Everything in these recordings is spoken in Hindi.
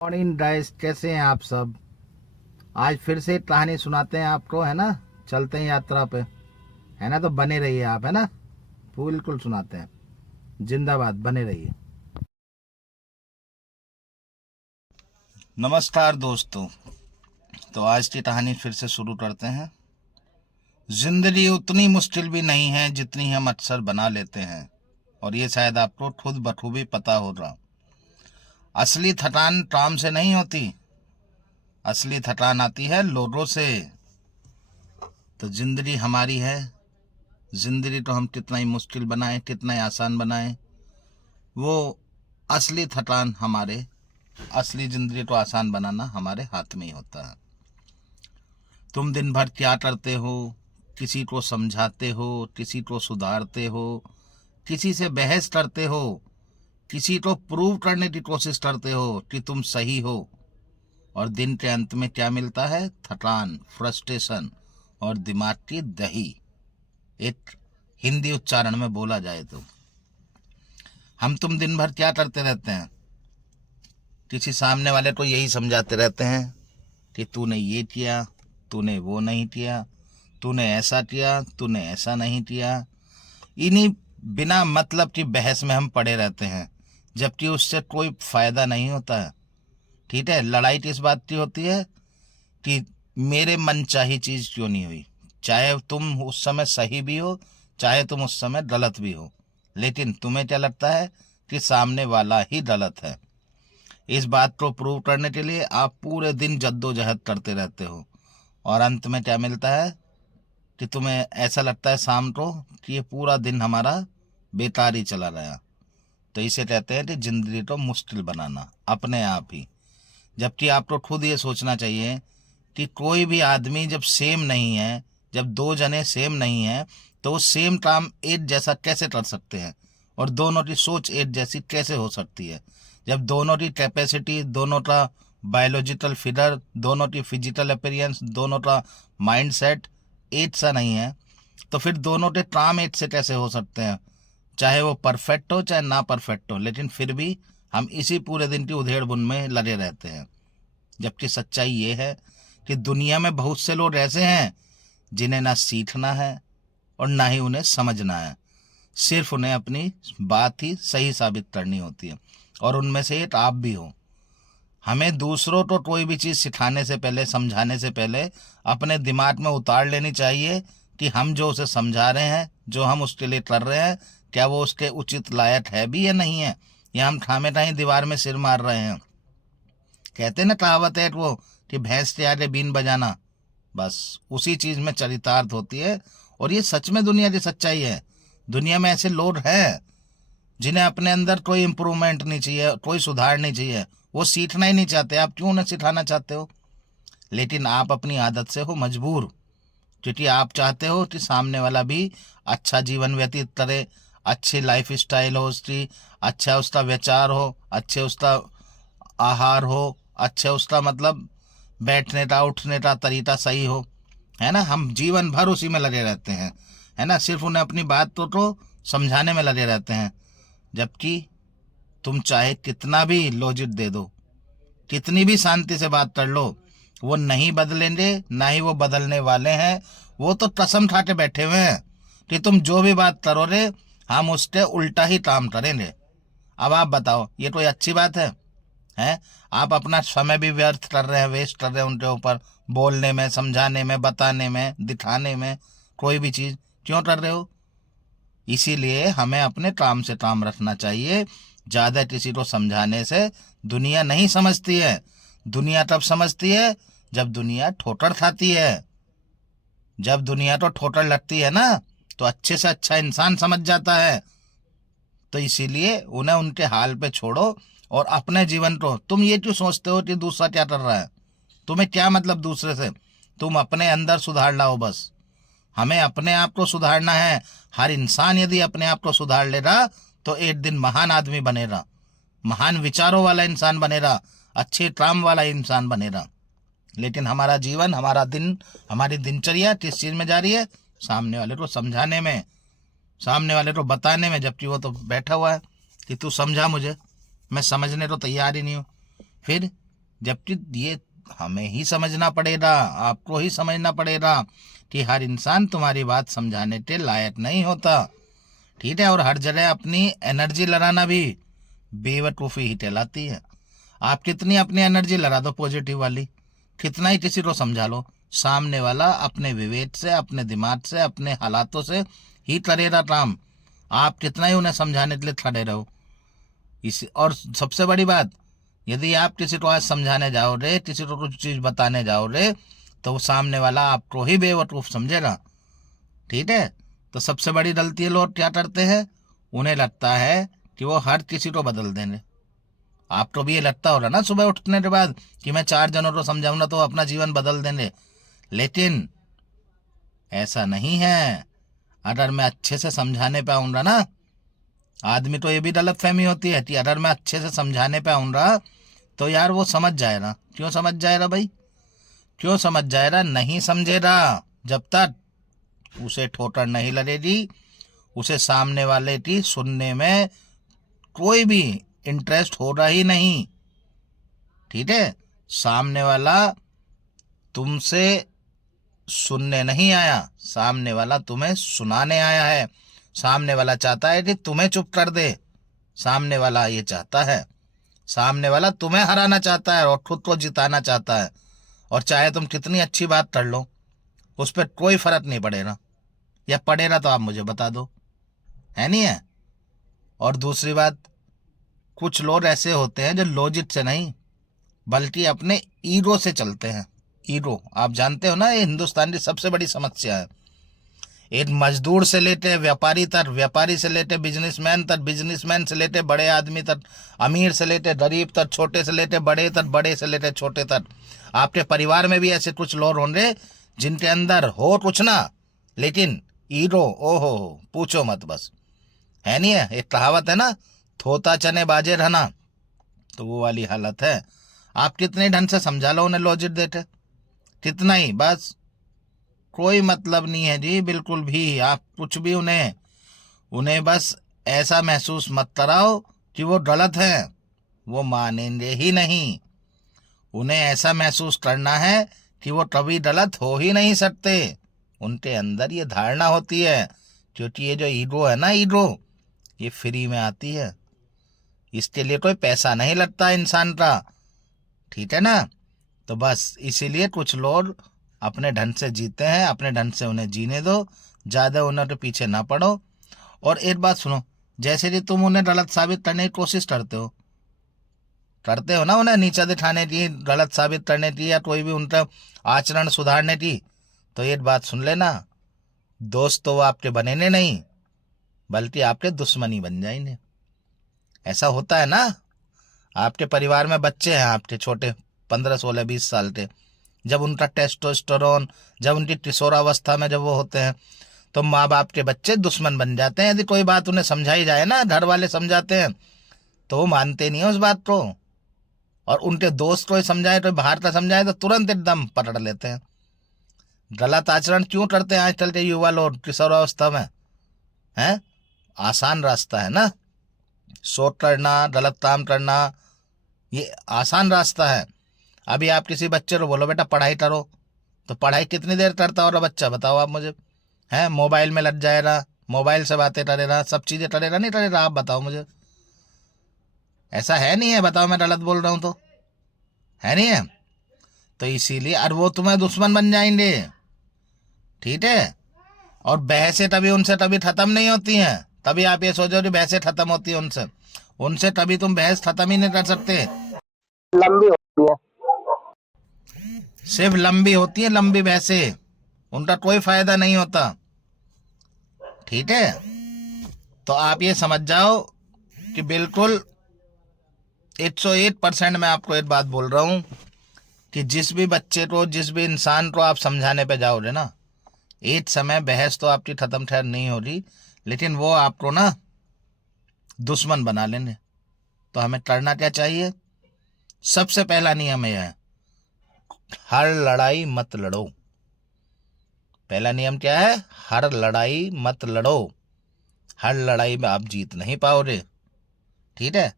मॉर्निंग गाइस, कैसे हैं आप सब। आज फिर से एक कहानी सुनाते हैं आपको, है ना। चलते हैं यात्रा पे, है ना। तो बने रहिए आप, है ना। बिल्कुल सुनाते हैं। जिंदाबाद, बने रहिए। नमस्कार दोस्तों। तो आज की कहानी फिर से शुरू करते हैं। जिंदगी उतनी मुश्किल भी नहीं है जितनी हम अक्सर बना लेते हैं, और ये शायद आपको खुद बखूबी पता होगा। असली थकान काम से नहीं होती, असली थकान आती है लोगों से। तो जिंदगी हमारी है। जिंदगी तो हम कितना ही मुश्किल बनाएं, कितना ही आसान बनाएं, वो असली थकान हमारे, असली जिंदगी को आसान बनाना हमारे हाथ में ही होता है। तुम दिन भर क्या करते हो? किसी को समझाते हो, किसी को सुधारते हो, किसी से बहस करते हो, किसी को प्रूव करने की कोशिश करते हो कि तुम सही हो, और दिन के अंत में क्या मिलता है? थकान, फ्रस्ट्रेशन और दिमाग की दही। एक हिंदी उच्चारण में बोला जाए तो हम तुम दिन भर क्या करते रहते हैं? किसी सामने वाले को यही समझाते रहते हैं कि तूने ये किया, तूने वो नहीं किया, तूने ऐसा किया, तूने ऐसा नहीं किया। इन्हीं बिना मतलब की बहस में हम पड़े रहते हैं, जबकि उससे कोई फायदा नहीं होता है। ठीक है, लड़ाई किस बात की होती है कि मेरे मन चाही चीज क्यों नहीं हुई। चाहे तुम उस समय सही भी हो, चाहे तुम उस समय गलत भी हो, लेकिन तुम्हें क्या लगता है कि सामने वाला ही गलत है। इस बात को प्रूव करने के लिए आप पूरे दिन जद्दोजहद करते रहते हो, और अंत में क्या मिलता है कि तुम्हें ऐसा लगता है शाम को कि ये पूरा दिन हमारा बेकार ही चला गया। तो इसे कहते हैं कि जिंदगी को मुश्किल बनाना अपने आप ही। जबकि आपको खुद ये सोचना चाहिए कि कोई भी आदमी जब सेम नहीं है, जब दो जने सेम नहीं है, तो वो सेम काम एक जैसा कैसे कर सकते हैं, और दोनों की सोच एक जैसी कैसे हो सकती है। जब दोनों की कैपेसिटी, दोनों का बायोलॉजिकल फिगर, दोनों की फिजिकल अपीयरेंस, दोनों का माइंडसेट एक सा नहीं है, तो फिर दोनों के काम एक से कैसे हो सकते हैं। चाहे वो परफेक्ट हो चाहे ना परफेक्ट हो, लेकिन फिर भी हम इसी पूरे दिन की उधेड़ बुन में लगे रहते हैं। जबकि सच्चाई ये है कि दुनिया में बहुत से लोग ऐसे हैं जिन्हें ना सीखना है और ना ही उन्हें समझना है। सिर्फ उन्हें अपनी बात ही सही साबित करनी होती है, और उनमें से एक आप भी हो। हमें दूसरों को कोई भी चीज़ सिखाने से पहले, समझाने से पहले अपने दिमाग में उतार लेनी चाहिए कि हम जो उसे समझा रहे हैं, जो हम उसके लिए कर रहे हैं, क्या वो उसके उचित लायक है भी या नहीं है, या हम ठामे ठाई दीवार में सिर मार रहे हैं। कहते ना, कहावत है वो कि भैंस के आगे बीन बजाना, बस उसी चीज में चरितार्थ होती है। और ये सच में दुनिया की सच्चाई है। दुनिया में ऐसे लोग हैं जिन्हें अपने अंदर कोई इंप्रूवमेंट नहीं चाहिए, कोई सुधार नहीं चाहिए, वो सीखना ही नहीं चाहते। आप क्यों उन्हें सिखाना चाहते हो? लेकिन आप अपनी आदत से हो मजबूर, क्योंकि आप चाहते हो कि सामने वाला भी अच्छा जीवन व्यतीत करे, अच्छी लाइफ स्टाइल हो उसकी, अच्छा उसका विचार हो, अच्छे उसका आहार हो, अच्छा उसका मतलब बैठने का उठने का तरीका सही हो, है ना। हम जीवन भर उसी में लगे रहते हैं, है ना। सिर्फ उन्हें अपनी बात तो समझाने में लगे रहते हैं। जबकि तुम चाहे कितना भी लॉजिक दे दो, कितनी भी शांति से बात कर लो, वो नहीं बदलेंगे, ना ही वो बदलने वाले हैं। वो तो कसम खा के बैठे हुए हैं कि तुम जो भी बात करोगे हम उसके उल्टा ही काम करेंगे। अब आप बताओ, ये कोई अच्छी बात है? हैं? आप अपना समय भी व्यर्थ कर रहे हैं, वेस्ट कर रहे हैं उनके ऊपर, बोलने में, समझाने में, बताने में, दिखाने में। कोई भी चीज क्यों कर रहे हो? इसीलिए हमें अपने काम से काम रखना चाहिए। ज्यादा किसी को समझाने से दुनिया नहीं समझती है। दुनिया तब समझती है जब दुनिया ठोकर खाती है। जब दुनिया तो ठोकर लगती है ना, तो अच्छे से अच्छा इंसान समझ जाता है। तो इसीलिए उन्हें उनके हाल पे छोड़ो, और अपने जीवन को, तुम ये क्यों सोचते हो कि दूसरा क्या कर रहा है? तुम्हें क्या मतलब दूसरे से? तुम अपने अंदर सुधार लाओ बस। हमें अपने आप को सुधारना है। हर इंसान यदि अपने आप को सुधार लेगा तो एक दिन महान आदमी बनेगा, महान विचारों वाला इंसान बनेगा, अच्छे काम वाला इंसान बनेगा। लेकिन हमारा जीवन, हमारा दिन, हमारी दिनचर्या किस चीज में जा रही है? सामने वाले को समझाने में, सामने वाले को बताने में। जबकि वो तो बैठा हुआ है कि तू समझा मुझे, मैं समझने तो तैयार ही नहीं हूँ। फिर जबकि ये हमें ही समझना पड़ेगा, आपको ही समझना पड़ेगा कि हर इंसान तुम्हारी बात समझाने के लायक नहीं होता, ठीक है। और हर जगह अपनी एनर्जी लड़ाना भी बेवकूफ़ी ही कहलाती है। आप कितनी अपनी एनर्जी लड़ा दो पॉजिटिव वाली, कितना ही किसी को समझा लो, सामने वाला अपने विवेक से, अपने दिमाग से, अपने हालातों से ही करेगा काम। आप कितना ही उन्हें समझाने के लिए खड़े रहो। इस और सबसे बड़ी बात, यदि आप किसी को आज समझाने जाओगे, किसी को कुछ चीज़ बताने जाओगे, तो वो सामने वाला आपको ही बेवकूफ़ समझेगा, ठीक है। तो सबसे बड़ी गलती है, लोग क्या करते हैं, उन्हें लगता है कि वो हर किसी को बदल देंगे। आपको भी ये लगता होगा ना सुबह उठने के बाद कि मैं 4 जनों को समझाऊंगा तो अपना जीवन बदल देंगे, लेकिन ऐसा नहीं है। अगर मैं अच्छे से समझाने पे आऊंगा ना, आदमी को ये भी गलत फहमी होती है कि अगर मैं अच्छे से समझाने पे आऊंगा तो यार वो समझ जाएगा। क्यों समझ जाएगा भाई, क्यों समझ जाएगा? नहीं समझेगा जब तक उसे ठोकर नहीं लगेगी, उसे सामने वाले की सुनने में कोई भी इंटरेस्ट होगा ही नहीं, ठीक है। सामने वाला तुमसे सुनने नहीं आया, सामने वाला तुम्हें सुनाने आया है। सामने वाला चाहता है कि तुम्हें चुप कर दे, सामने वाला ये चाहता है, सामने वाला तुम्हें हराना चाहता है और खुद को जिताना चाहता है। और चाहे तुम कितनी अच्छी बात कर लो, उस पर कोई फर्क नहीं पड़ेगा, या पड़ेगा तो आप मुझे बता दो, है नहीं है। और दूसरी बात, कुछ लोग ऐसे होते हैं जो लॉजिक से नहीं बल्कि अपने ईगो से चलते हैं। ईगो आप जानते हो ना, ये हिंदुस्तान की सबसे बड़ी समस्या है। एक मजदूर से लेते व्यापारी तक, व्यापारी से लेते बिजनेसमैन तक, बिजनेसमैन से लेते बड़े आदमी तक, अमीर से लेते गरीब तक, छोटे से लेते बड़े तक, बड़े से लेते छोटे तक। आपके परिवार में भी ऐसे कुछ लोग होंगे जिनके अंदर हो कुछ ना, लेकिन ईगो ओहो पूछो मत बस, है नहीं है। एक कहावत है ना, थोता चने बाजे रहना, तो वो वाली हालत है। आप कितने ढंग से समझा लो उन्हें लॉजिक देते, कितना ही, बस कोई मतलब नहीं है जी बिल्कुल भी। आप कुछ भी उन्हें उन्हें बस ऐसा महसूस मत कराओ कि वो गलत है, वो मानेंगे ही नहीं। उन्हें ऐसा महसूस करना है कि वो कभी गलत हो ही नहीं सकते। उनके अंदर ये धारणा होती है, क्योंकि ये जो ईगो है ना, ईगो ये फ्री में आती है, इसके लिए कोई पैसा नहीं लगता इंसान का, ठीक है ना। तो बस इसीलिए कुछ लोग अपने ढंग से जीते हैं, अपने ढंग से उन्हें जीने दो, ज़्यादा उन्हें पीछे ना पड़ो। और एक बात सुनो, जैसे कि तुम उन्हें गलत साबित करने की कोशिश करते हो ना, उन्हें नीचा दिखाने की, गलत साबित करने की, या कोई भी उनका आचरण सुधारने की, तो एक बात सुन लेना, दोस्त तो वो आपके बनेंगे नहीं बल्कि आपके दुश्मन ही बन जाएंगे। ऐसा होता है ना, आपके परिवार में बच्चे हैं आपके छोटे 15 16 20 साल के, जब उनका टेस्टोस्टेरोन, जब उनकी किशोरावस्था में जब वो होते हैं, तो माँ बाप के बच्चे दुश्मन बन जाते हैं। यदि कोई बात उन्हें समझाई जाए ना, घर वाले समझाते हैं, तो वो मानते नहीं है उस बात को, और उनके दोस्त को समझाए, तो बाहर का समझाए तो तुरंत एकदम पकड़ लेते हैं। गलत आचरण क्यों करते हैं आजकल के युवा लोग किशोरावस्था में? हैं, आसान रास्ता है ना, शोध करना, गलत काम करना, ये आसान रास्ता है। अभी आप किसी बच्चे को बोलो बेटा पढ़ाई करो, तो पढ़ाई कितनी देर करता होगा बच्चा, बताओ आप मुझे? है, मोबाइल में लग जाएगा, मोबाइल से बातें करेगा, सब चीज़ें करेगा, नहीं करेगा? आप बताओ मुझे, ऐसा है नहीं है? बताओ मैं गलत बोल रहा हूँ तो, है नहीं है? तो इसीलिए, और वो तुम्हें दुश्मन बन जाएंगे, ठीक है। और बहसें तभी उनसे तभी खत्म नहीं होती हैं, तभी आप ये सोचो कि बहसें खत्म होती है उनसे, उनसे तभी तुम बहस खत्म ही नहीं कर सकते। लंबी होती है। सिर्फ लंबी होती है, लंबी बहसें, उनका कोई फायदा नहीं होता, ठीक है। तो आप ये समझ जाओ कि बिल्कुल 101% मैं आपको एक बात बोल रहा हूँ कि जिस भी बच्चे को, जिस भी इंसान को आप समझाने पे जाओगे ना, एक समय बहस तो आपकी खत्म ठहर नहीं हो रही, लेकिन वो आपको ना दुश्मन बना लेंगे। तो हमें करना क्या चाहिए? सबसे पहला नियम यह है, हर लड़ाई मत लड़ो। पहला नियम क्या है? हर लड़ाई मत लड़ो। हर लड़ाई में आप जीत नहीं पाओगे, ठीक है।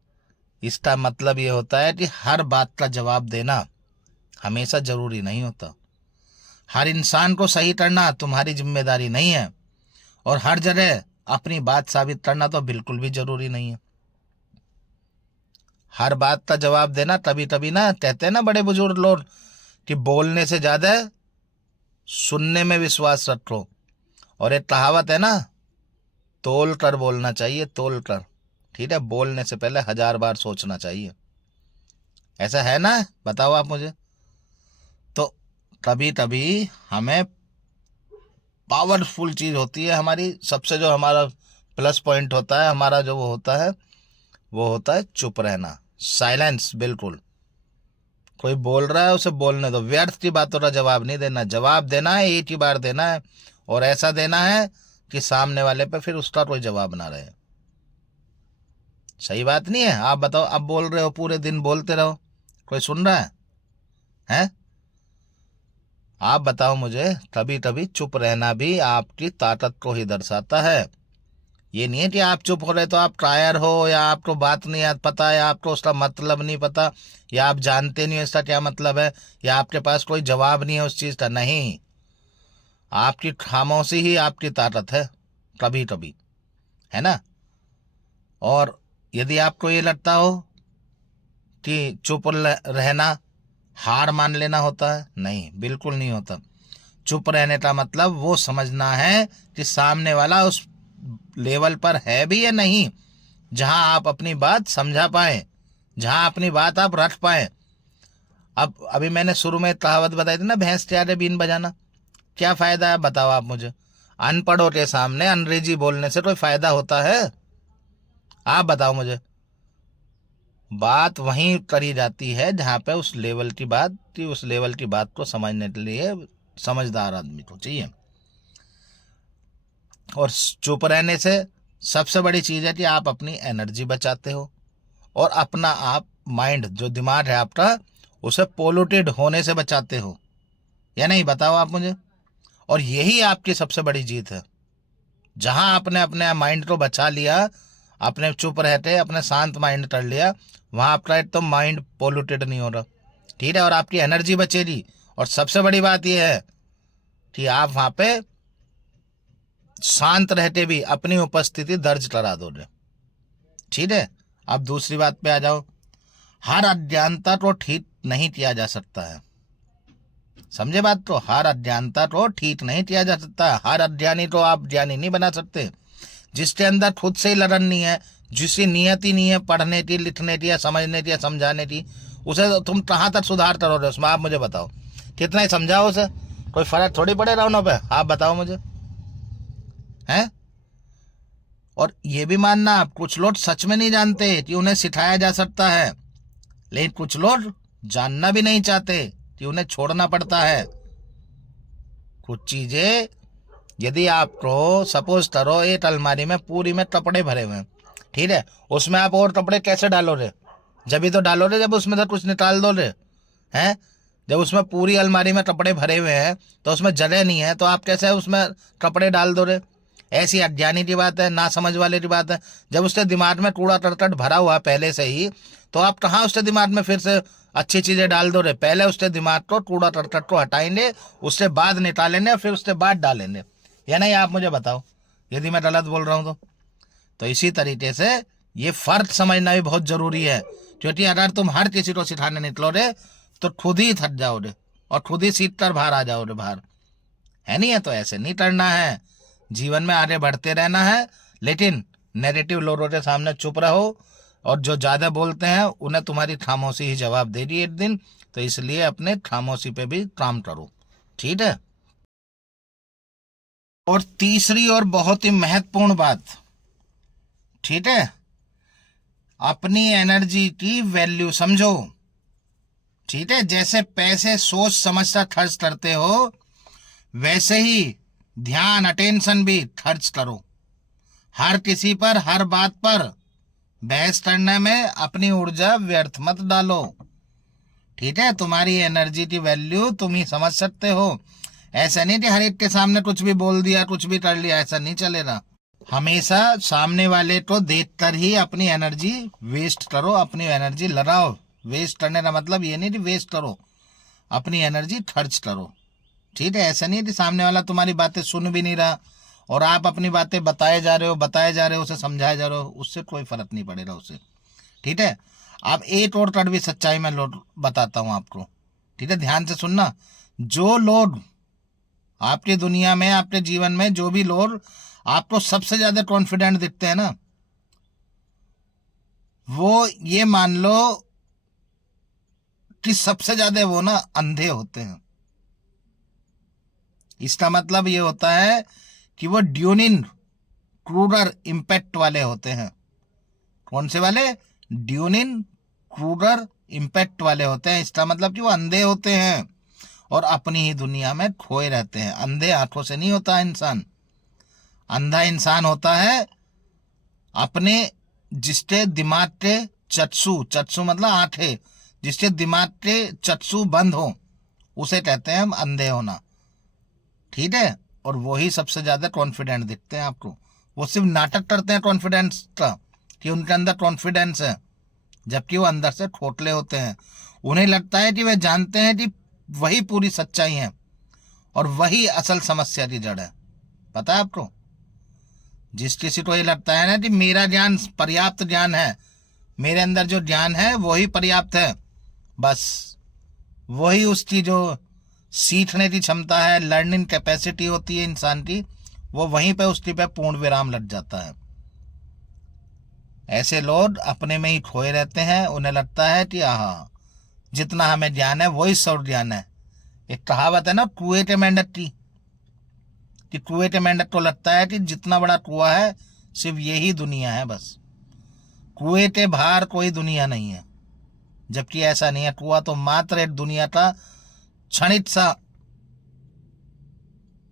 इसका मतलब ये होता है कि हर बात का जवाब देना हमेशा जरूरी नहीं होता। हर इंसान को सही करना तुम्हारी जिम्मेदारी नहीं है, और हर जगह अपनी बात साबित करना तो बिल्कुल भी जरूरी नहीं है। हर बात का जवाब देना, तभी तभी ना कहते हैं ना बड़े बुजुर्ग लोग कि बोलने से ज्यादा सुनने में विश्वास रखो। और एक कहावत है ना, तोल कर बोलना चाहिए, तोल कर। ठीक है, बोलने से पहले 1000 बार सोचना चाहिए। ऐसा है ना, बताओ आप मुझे। तो कभी कभी हमें पावरफुल चीज होती है हमारी, सबसे जो हमारा प्लस पॉइंट होता है हमारा, जो वो होता है चुप रहना, साइलेंस। बिल्कुल, कोई बोल रहा है उसे बोलने दो, व्यर्थ की बातों का जवाब नहीं देना। जवाब देना है, एक ही बार देना है, और ऐसा देना है कि सामने वाले पे फिर उसका कोई जवाब ना रहे। सही बात नहीं है? आप बताओ, अब बोल रहे हो, पूरे दिन बोलते रहो, कोई सुन रहा है? हैं? आप बताओ मुझे, कभी कभी चुप रहना भी आपकी ताकत को ही दर्शाता है। ये नहीं है कि आप चुप हो रहे तो आप कायर हो, या आपको बात नहीं याद पता, या आपको उसका मतलब नहीं पता, या आप जानते नहीं हो इसका क्या मतलब है, या आपके पास कोई जवाब नहीं है उस चीज का। नहीं, आपकी खामोशी ही आपकी ताकत है कभी कभी, है ना। और यदि आपको ये लगता हो कि चुप रहना हार मान लेना होता है, नहीं, बिल्कुल नहीं होता। चुप रहने का मतलब वो समझना है कि सामने वाला उस लेवल पर है भी या नहीं, जहां आप अपनी बात समझा पाए, जहां अपनी बात आप रख पाए। अब अभी मैंने शुरू में कहावत बताई थी ना, भैंस के आगे बीन बजाना। क्या फायदा है, बताओ आप मुझे। अनपढ़ों के सामने अंग्रेजी बोलने से कोई फायदा होता है? आप बताओ मुझे। बात वहीं करी जाती है जहां पे उस लेवल की बात की, उस लेवल की बात को समझने के लिए समझदार आदमी को चाहिए। और चुप रहने से सबसे बड़ी चीज है कि आप अपनी एनर्जी बचाते हो, और अपना आप माइंड, जो दिमाग है आपका, उसे पोल्यूटेड होने से बचाते हो, या नहीं, बताओ आप मुझे। और यही आपकी सबसे बड़ी जीत है। जहां आपने अपने माइंड को बचा लिया, अपने चुप रहते अपने शांत माइंड कर लिया, वहां आपका तो माइंड पोल्यूटेड नहीं हो रहा। ठीक है, और आपकी एनर्जी बचेगी। और सबसे बड़ी बात यह है कि आप वहां पे शांत रहते भी अपनी उपस्थिति दर्ज करा दोगे। ठीक है, अब दूसरी बात पे आ जाओ। हर अज्ञानता को ठीक नहीं किया जा सकता है। समझे बात को? हर अज्ञानता को ठीक नहीं किया जा सकता। हर अज्ञानी को आप ज्ञानी नहीं बना सकते। जिसके अंदर खुद से ही लगन नहीं है, जिसकी नियत ही नहीं है पढ़ने की, लिखने की, या समझने की, या समझाने की, उसे तुम कहाँ तक सुधार करोगे उसमें? आप मुझे बताओ। कितना ही समझाओ उसे, कोई फर्क थोड़ी पड़ेगा उन पे। आप बताओ मुझे, हैं? और ये भी मानना, आप कुछ लोग सच में नहीं जानते कि उन्हें सिखाया जा सकता है, लेकिन कुछ लोग जानना भी नहीं चाहते कि उन्हें छोड़ना पड़ता है। कुछ चीजें, यदि आपको सपोज करो एक अलमारी में पूरी में कपड़े भरे हुए हैं, ठीक है, उसमें आप और कपड़े कैसे डालोगे? जब ही तो डालोगे जब उसमें से कुछ निकाल दोगे, हैं? जब उसमें पूरी अलमारी में कपड़े भरे हुए हैं तो उसमें जगह नहीं है, तो आप कैसे उसमें कपड़े डाल दोगे? ऐसी अज्ञानी की बात है, ना समझ वाले की बात है। जब उसके दिमाग में कूड़ा करकट भरा हुआ पहले से ही, तो आप कहाँ उसके दिमाग में फिर से अच्छी चीजें डाल दो रे? पहले उसके दिमाग को, कूड़ा करकट को हटाएंगे, उसके बाद निकालेंगे, फिर उसके बाद डालेंगे, या नहीं? आप मुझे बताओ, यदि मैं गलत बोल रहा हूँ तो इसी तरीके से ये फर्क समझना भी बहुत जरूरी है। क्योंकि अगर तुम हर किसी को सिखाने निकलोगे तो खुद ही थक जाओगे, और खुद ही सीट कर बाहर आ जाओगे बाहर, है नहीं? है तो ऐसे नहीं करना है। जीवन में आगे बढ़ते रहना है, लेकिन नेगेटिव लोगों के सामने चुप रहो, और जो ज्यादा बोलते हैं उन्हें तुम्हारी खामोशी ही जवाब देगी एक दिन। तो इसलिए अपने खामोशी पे भी काम करो। ठीक है। और तीसरी और बहुत ही महत्वपूर्ण बात, ठीक है, अपनी एनर्जी की वैल्यू समझो। ठीक है, जैसे पैसे सोच समझकर खर्च करते हो, वैसे ही ध्यान, अटेंशन भी खर्च करो। हर किसी पर, हर बात पर बहस करने में अपनी ऊर्जा व्यर्थ मत डालो। ठीक है, तुम्हारी एनर्जी की वैल्यू तुम ही समझ सकते हो। ऐसा नहीं कि हर एक के सामने कुछ भी बोल दिया, कुछ भी कर लिया, ऐसा नहीं चलेगा। हमेशा सामने वाले को देखकर ही अपनी एनर्जी वेस्ट करो, अपनी एनर्जी लड़ाओ। वेस्ट करने का मतलब ये नहीं कि वेस्ट करो, अपनी एनर्जी खर्च करो। ठीक है, ऐसा नहीं है कि सामने वाला तुम्हारी बातें सुन भी नहीं रहा और आप अपनी बातें बताए जा रहे हो, उसे समझाए जा रहे हो, उससे कोई फर्क नहीं पड़ेगा उसे। ठीक है, अब एक और कड़वी सच्चाई मैं बताता हूं आपको। ठीक है, ध्यान से सुनना। जो लोग आपकी दुनिया में, आपके जीवन में जो भी लोग आपको सबसे ज्यादा कॉन्फिडेंट दिखते हैं ना, वो ये मान लो कि सबसे ज्यादा वो ना अंधे होते हैं। इसका मतलब ये होता है कि वो ड्यूनिन क्रूडर इम्पैक्ट वाले होते हैं। कौन से वाले? ड्यूनिन क्रूडर इम्पैक्ट वाले होते हैं। इसका मतलब कि वो अंधे होते हैं और अपनी ही दुनिया में खोए रहते हैं। अंधे आंखों से नहीं होता इंसान। अंधा इंसान होता है अपने जिसके दिमाग के चक्षु मतलब आंखें, जिसके दिमाग के चक्षु बंद हो, उसे कहते हैं हम अंधे होना। ठीक है, और वही सबसे ज्यादा कॉन्फिडेंट दिखते हैं आपको। वो सिर्फ नाटक करते हैं कॉन्फिडेंस का कि उनके अंदर कॉन्फिडेंस है, जबकि वो अंदर से खोखले होते हैं। उन्हें लगता है कि वे जानते हैं कि वही पूरी सच्चाई है और वही असल समस्या की जड़ है। पता है आपको? जिस किसी को ये लगता है ना कि मेरा ज्ञान पर्याप्त ज्ञान है, मेरे अंदर जो ज्ञान है वही पर्याप्त है, बस वही उसकी जो सीखने की क्षमता है, लर्निंग कैपेसिटी होती है इंसान की, वो वहीं पे उसकी पे पूर्ण विराम लग जाता है। ऐसे लोग अपने में ही खोए रहते हैं। उन्हें लगता है कि हाँ, जितना हमें ज्ञान है वही सब ज्ञान है। एक कहावत है ना कुएं के मेंढक की, कि कुएं के मेंढक को लगता है कि जितना बड़ा कुआं है सिर्फ यही दुनिया है, बस कुएं के बाहर कोई दुनिया नहीं है। जबकि ऐसा नहीं है, कुआं तो मात्र एक दुनिया का क्षणिक सा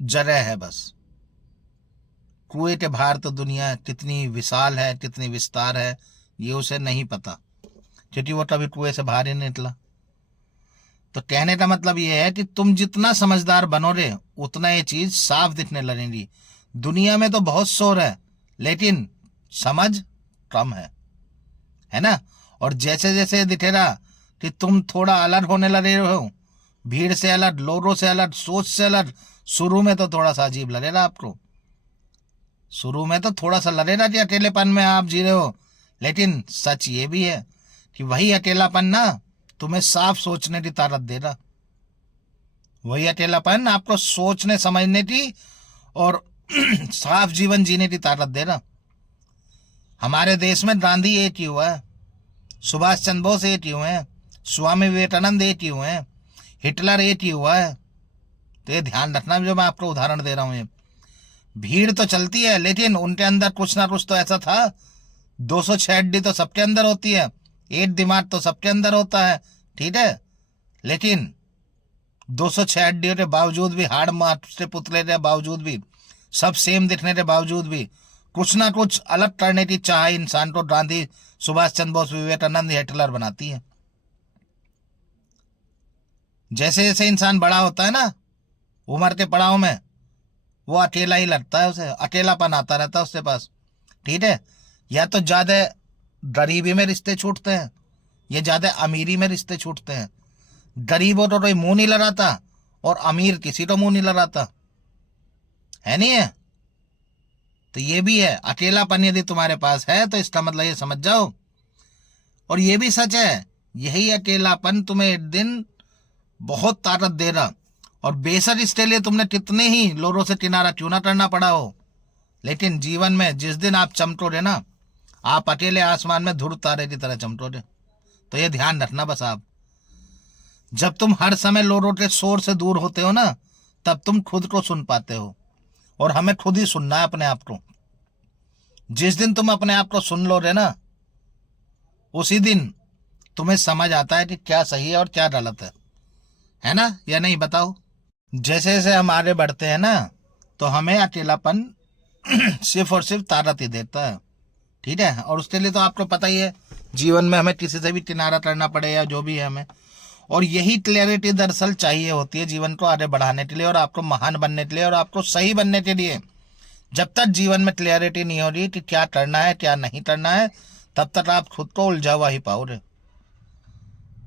जगह है बस। कुएं के बाहर तो दुनिया कितनी विशाल है, कितनी विस्तार है, ये उसे नहीं पता, क्योंकि वो कभी कुएं से बाहर ही नहीं निकला। तो कहने का मतलब ये है कि तुम जितना समझदार बनोगे उतना ये चीज साफ दिखने लगेगी। दुनिया में तो बहुत शोर है लेकिन समझ कम है ना? और जैसे जैसे दिखेगा कि तुम थोड़ा अलग होने लगे हो, भीड़ से अलग, लोगों से अलग, सोच से अलग, शुरू में तो थोड़ा सा अजीब लगेगा आपको। शुरू में तो थोड़ा सा लगेगा कि अकेलेपन में आप जी रहे हो, लेकिन सच ये भी है कि वही अकेलापन ना तुम्हें साफ सोचने की ताकत देगा। वही अकेलापन आपको सोचने समझने की और साफ जीवन जीने की ताकत देगा। हमारे देश में गांधी एक ही हुआ है, सुभाष चंद्र बोस एक ही हुए हैं, स्वामी विवेकानंद एक ही हुए हैं, हिटलर एक ही हुआ है। तो ये ध्यान रखना जो मैं आपको उदाहरण दे रहा हूं। ये भीड़ तो चलती है लेकिन उनके अंदर कुछ ना कुछ तो ऐसा था। 206 हड्डी तो सबके अंदर होती है, एक दिमाग तो सबके अंदर होता है। ठीक है, लेकिन 206 हड्डियों के बावजूद भी, हाड़ माट से पुतले के बावजूद भी, सब सेम दिखने के बावजूद भी कुछ ना कुछ अलग करने की चाह इंसान को गांधी, सुभाष चंद्र बोस, विवेकानंद, हिटलर बनाती है। जैसे जैसे इंसान बड़ा होता है ना, उम्र के पड़ाव में, वो अकेला ही लगता है, उसे अकेलापन आता रहता है उसके पास। ठीक है, या तो ज्यादा गरीबी में रिश्ते छूटते हैं या ज्यादा अमीरी में रिश्ते छूटते हैं। गरीबों तो कोई मुंह नहीं लगाता और अमीर किसी को मुंह नहीं लगाता, है नहीं है? तो ये भी है, अकेलापन यदि तुम्हारे पास है तो इसका मतलब ये समझ जाओ। और ये भी सच है, यही अकेलापन तुम्हें एक दिन बहुत ताकत देगा। और बेशक इसके लिए तुमने कितने ही लोगों से किनारा क्यों ना करना पड़ा हो, लेकिन जीवन में जिस दिन आप चमकोगे ना, आप अकेले आसमान में ध्रुव तारे की तरह चमकोगे। तो ये ध्यान रखना बस आप, जब तुम हर समय लोगों के शोर से दूर होते हो ना, तब तुम खुद को सुन पाते हो। और हमें खुद ही सुनना है अपने आप को। जिस दिन तुम अपने आप को सुन लोगे ना, उसी दिन तुम्हें समझ आता है कि क्या सही है और क्या गलत है ना? या नहीं बताओ? जैसे जैसे हम आगे बढ़ते हैं ना, तो हमें अकेलापन सिर्फ और सिर्फ ताकत ही देता है। ठीक है, और उसके लिए तो आपको पता ही है, जीवन में हमें किसी से भी किनारा करना पड़े या जो भी है हमें। और यही क्लैरिटी दरअसल चाहिए होती है जीवन को आगे बढ़ाने के लिए और आपको महान बनने के लिए और आपको सही बनने के लिए। जब तक जीवन में क्लियरिटी नहीं हो रही कि क्या करना है क्या नहीं करना है, तब तक आप खुद को उलझा हुआ ही पाओगे।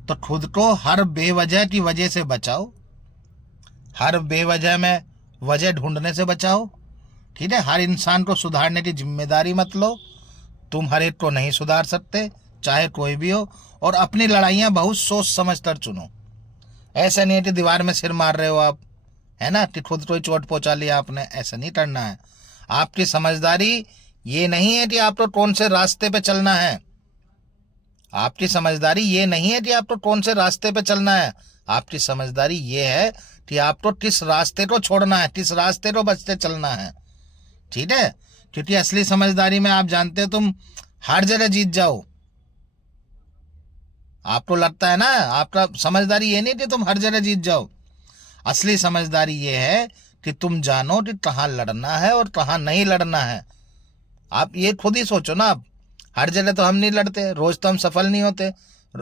तो खुद को हर बेवजह की वजह से बचाओ, हर बेवजह में वजह ढूंढने से बचाओ, ठीक है। हर इंसान को सुधारने की जिम्मेदारी मत लो, तुम हर एक को नहीं सुधार सकते, चाहे कोई भी हो। और अपनी लड़ाइयाँ बहुत सोच समझ कर चुनो। ऐसा नहीं है कि दीवार में सिर मार रहे हो आप, है ना, कि खुद को ही चोट पहुंचा लिया आपने, ऐसा नहीं करना है। आपकी समझदारी ये नहीं है कि आपको कौन से रास्ते पे चलना है, आपकी समझदारी ये नहीं है कि आपको कौन से रास्ते पे चलना है, आपकी समझदारी ये है कि आपको किस रास्ते को छोड़ना है, किस रास्ते को बचते चलना है, ठीक है। क्योंकि असली समझदारी में आप जानते हो तुम हर जगह जीत जाओ। आपको लगता है ना, आपका समझदारी ये नहीं कि तुम हर जगह जीत जाओ। असली समझदारी ये है कि तुम जानो कि कहाँ लड़ना है और कहाँ नहीं लड़ना है। आप ये खुद ही सोचो ना, आप हर जगह तो हम नहीं लड़ते, रोज तो हम सफल नहीं होते।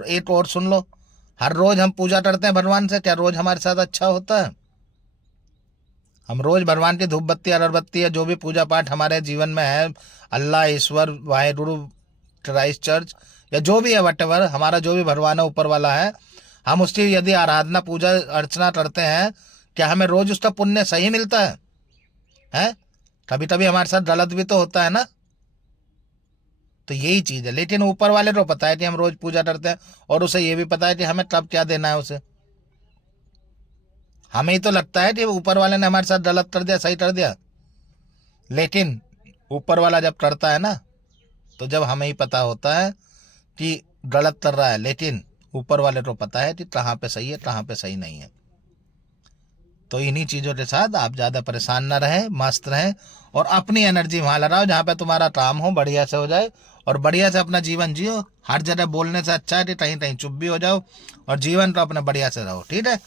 एक और सुन लो, हर रोज हम पूजा करते हैं भगवान से, क्या रोज हमारे साथ अच्छा होता है? हम रोज भगवान की धूप बत्ती अगरबत्ती या जो भी पूजा पाठ हमारे जीवन में है, अल्लाह, ईश्वर, वाहेगुरु, क्राइस्ट चर्च या जो भी है, वटेवर हमारा जो भी भगवान है ऊपर वाला है, हम उसकी यदि आराधना पूजा अर्चना करते हैं, क्या हमें रोज उसका पुण्य सही मिलता है? हैं? कभी कभी हमारे साथ गलत भी तो होता है ना। तो यही चीज है। लेकिन ऊपर वाले को पता है कि हम रोज पूजा करते हैं, और उसे ये भी पता है कि हमें कब क्या देना है उसे। हमें ही तो लगता है कि ऊपर वाले ने हमारे साथ गलत कर दिया, सही कर दिया, लेकिन ऊपर वाला जब करता है ना, तो जब हमें ही पता होता है कि गलत कर रहा है, लेकिन ऊपर वाले को पता है कि कहाँ पे सही है कहाँ पे सही नहीं है। तो इन्हीं चीज़ों के साथ आप ज़्यादा परेशान ना रहें, मस्त रहें, और अपनी एनर्जी वहाँ लगाओ जहाँ पे तुम्हारा काम हो, बढ़िया से हो जाए, और बढ़िया से अपना जीवन जियो। हर जगह बोलने से अच्छा है कि कहीं कहीं चुप भी हो जाओ, और जीवन को अपना बढ़िया से रहो, ठीक है।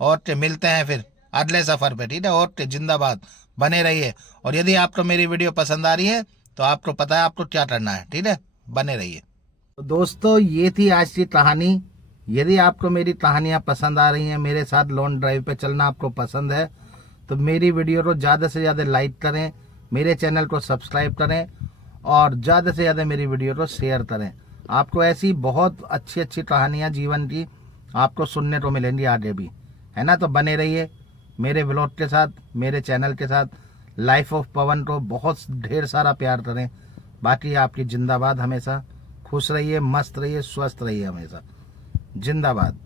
और मिलते हैं फिर अगले सफ़र पे, ठीक है। और जिंदाबाद, बने रहिए। और यदि आपको मेरी वीडियो पसंद आ रही है तो आपको पता है आपको क्या करना है, ठीक है, बने रहिए। तो दोस्तों, ये थी आज की कहानी। यदि आपको मेरी कहानियाँ पसंद आ रही हैं, मेरे साथ लॉन्ग ड्राइव पे चलना आपको पसंद है, तो मेरी वीडियो को ज़्यादा से ज़्यादा लाइक करें, मेरे चैनल को सब्सक्राइब करें, और ज़्यादा से ज़्यादा मेरी वीडियो को शेयर करें। आपको ऐसी बहुत अच्छी अच्छी कहानियाँ जीवन की आपको सुनने को मिलेंगी आगे भी, है ना। तो बने रहिए मेरे व्लॉग के साथ, मेरे चैनल के साथ। लाइफ ऑफ पवन को बहुत ढेर सारा प्यार करें। बाकी आपकी जिंदाबाद, हमेशा खुश रहिए, मस्त रहिए, स्वस्थ रहिए हमेशा। जिंदाबाद।